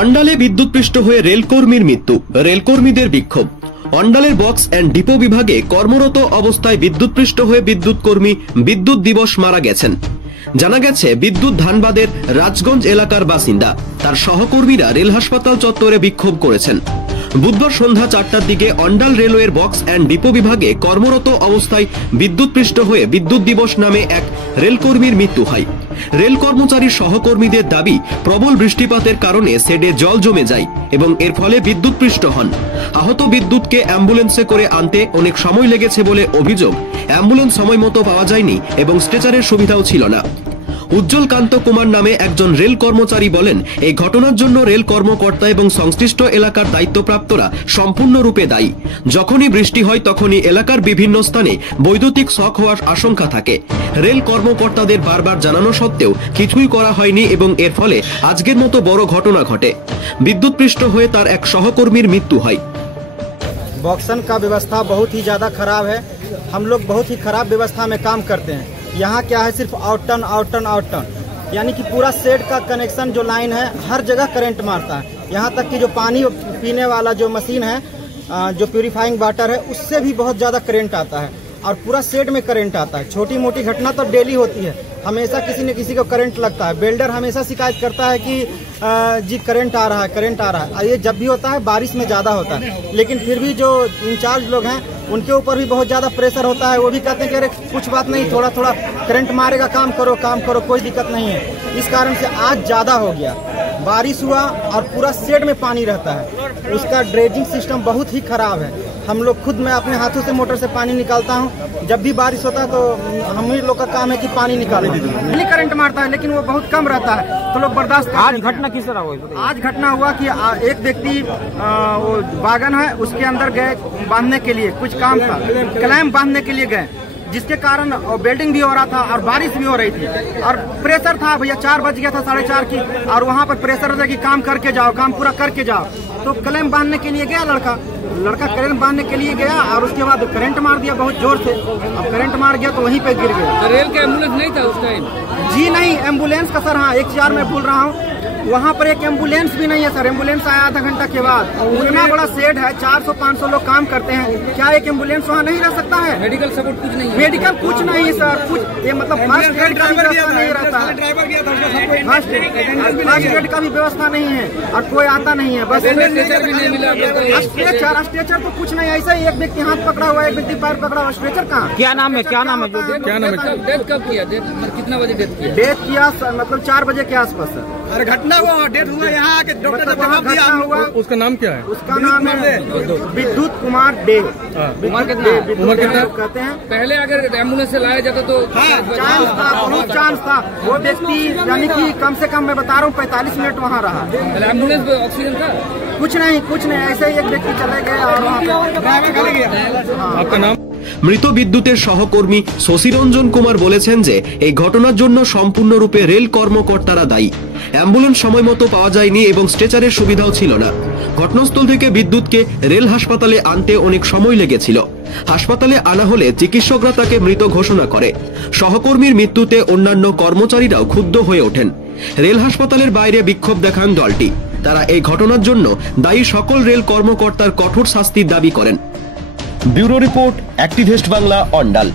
অন্ডালে বিদ্যুৎপৃষ্ট হয়ে রেলকর্মীর মৃত্যু, রেলকর্মীদের বিক্ষোভ। অন্ডালের বক্স অ্যান্ড ডিপো বিভাগে কর্মরত অবস্থায় বিদ্যুৎপৃষ্ট হয়ে বিদ্যুৎ কর্মী বিদ্যুৎ দিবস মারা গেছেন। জানা গেছে বিদ্যুৎ ধানবাদের রাজগঞ্জ এলাকার বাসিন্দা। তার সহকর্মীরা রেল হাসপাতাল চত্বরে বিক্ষোভ করেছেন। বুধবার সন্ধ্যা 4টার দিকে অন্ডাল রেলওয়ের বক্স অ্যান্ড ডিপো বিভাগে কর্মরত অবস্থায় বিদ্যুৎপৃষ্ট হয়ে বিদ্যুৎ দিবস নামে এক রেলকর্মীর মৃত্যু হয়। রেল কর্মচারী সহকর্মীদের দাবি, প্রবল বৃষ্টিপাতের কারণে শেডে জল জমে যায় এবং এর ফলে বিদ্যুৎপৃষ্ট হন। আহত বিদ্যুৎকে অ্যাম্বুলেন্সে করে আনতে অনেক সময় লেগেছে বলে অভিযোগ। অ্যাম্বুলেন্স সময় মতো পাওয়া যায়নি এবং স্ট্রেচারের সুবিধাও ছিল না। উজ্জ্বল কান্ত কুমার নামে একজন রেল কর্মচারী বলেন, এই ঘটনার জন্য রেল কর্মকর্তা এবং সংশ্লিষ্ট এলাকার দায়িত্বপ্রাপ্তরা সম্পূর্ণরূপে দায়ী। যখনই বৃষ্টি হয় তখনই এলাকার বিভিন্ন স্থানে বৈদ্যুতিক শক হওয়ার আশঙ্কা থাকে। রেল কর্মকর্তাদের বারবার জানানো সত্ত্বেও কিছুই করা হয়নি এবং এর ফলে আজকের মতো বড় ঘটনা ঘটে। বিদ্যুৎপৃষ্ট হয়ে তার এক সহকর্মীর মৃত্যু হয়। बॉक्सन का व्यवस्था बहुत ही ज़्यादा खराब है। हम लोग बहुत ही खराब व्यवस्था में काम करते हैं। यहाँ क्या है, सिर्फ आउटटर्न आउटटर्न आउटटर्न, यानी कि पूरा शेड का कनेक्शन जो लाइन है हर जगह करंट मारता है। यहाँ तक कि जो पानी पीने वाला जो मशीन है, जो प्यूरिफाइंग वाटर है, उससे भी बहुत ज़्यादा करंट आता है और पूरा शेड में करंट आता है। छोटी मोटी घटना तो डेली होती है, हमेशा किसी न किसी को करंट लगता है। बिल्डर हमेशा शिकायत करता है कि जी करंट आ रहा है, करंट आ रहा है। ये जब भी होता है बारिश में ज़्यादा होता है, लेकिन फिर भी जो इंचार्ज लोग हैं उनके ऊपर भी बहुत ज़्यादा प्रेशर होता है। वो भी कहते हैं कि अरे कुछ बात नहीं, थोड़ा थोड़ा करंट मारेगा, काम करो, कोई दिक्कत नहीं है। इस कारण से आज ज़्यादा हो गया, बारिश हुआ और पूरा शेड में पानी रहता है। उसका ड्रेजिंग सिस्टम बहुत ही खराब है। हम लोग खुद, मैं अपने हाथों से मोटर से पानी निकालता हूँ। जब भी बारिश होता है तो हम ही लोग का काम है कि पानी निकालना। करंट मारता है लेकिन वो बहुत कम रहता है, तो लोग बर्दाश्त। आज घटना किस तरह हुई? आज घटना हुआ कि एक व्यक्ति वो बागन है उसके अंदर गए बांधने के लिए, कुछ काम था, क्लैम बांधने के लिए गए, जिसके कारण बेल्डिंग भी हो रहा था और बारिश भी हो रही थी और प्रेशर था भैया। 4 बज गया था, 4:30 की, और वहाँ पर प्रेशर था कि काम करके जाओ, काम पूरा करके जाओ। तो क्लैम बांधने के लिए गया लड़का क्लैम बांधने के लिए गया और उसके बाद करंट मार दिया बहुत जोर से। अब करंट मार गया तो वहीं पे गिर गया। रेल का एम्बुलेंस नहीं था उस टाइम? जी नहीं, एम्बुलेंस का सर, हाँ 1 मैं भूल रहा हूँ, वहाँ पर एक एम्बुलेंस भी नहीं है सर। एम्बुलेंस आया आधा घंटा के बाद। इतना बड़ा शेड है, 400-500 लोग काम करते हैं, क्या एक एम्बुलेंस वहाँ नहीं रह सकता है? मेडिकल सपोर्ट कुछ नहीं है? मेडिकल कुछ नहीं है सर, कुछ ये मतलब फर्स्ट एड का भी व्यवस्था नहीं रहता है। फर्स्ट एड का भी व्यवस्था नहीं है और कोई आता नहीं है। बस स्ट्रेचर भी नहीं मिला। स्ट्रेचर तो कुछ नहीं, ऐसा ही एक व्यक्ति हाथ पकड़ा हुआ है, एक व्यक्ति पैर पकड़ा हुआ, स्ट्रेचर कहाँ? क्या नाम है? क्या नाम है? डेथ कब किया? कितना बजे डेथ किया? मतलब 4 बजे के आसपास सर। अरे घटना हुआ, डेथ हुआ यहाँ आके डॉक्टर ने जवाब दिया हुआ। उसका नाम क्या है? उसका नाम है विद्युत कुमार डे। उम्र कितना कहते हैं? पहले अगर एम्बुलेंस से लाया जाता तो चांस था, बहुत चांस था। वो व्यक्ति यानी कि कम से कम मैं बता रहा हूँ 45 मिनट वहाँ रहा। एम्बुलेंस में ऑक्सीजन था? कुछ नहीं, ऐसे ही एक व्यक्ति चले गए और वहाँ पे। आपका नाम? মৃত বিদ্যুতের সহকর্মী শশীরঞ্জন কুমার বলেছেন যে এই ঘটনার জন্য সম্পূর্ণরূপে রেল কর্মকর্তারা দায়ী। অ্যাম্বুলেন্স সময় মতো পাওয়া যায়নি এবং স্ট্রেচারের সুবিধাও ছিল না। ঘটনাস্থল থেকে বিদ্যুৎকে রেল হাসপাতালে আনতে অনেক সময় লেগেছিল। হাসপাতালে আনা হলে চিকিৎসকরা তাকে মৃত ঘোষণা করে। সহকর্মীর মৃত্যুতে অন্যান্য কর্মচারীরাও ক্ষুব্ধ হয়ে ওঠেন। রেল হাসপাতালের বাইরে বিক্ষোভ দেখান দলটি। তারা এই ঘটনার জন্য দায়ী সকল রেল কর্মকর্তার কঠোর শাস্তির দাবি করেন। Bureau report, activist Bangla, Andal.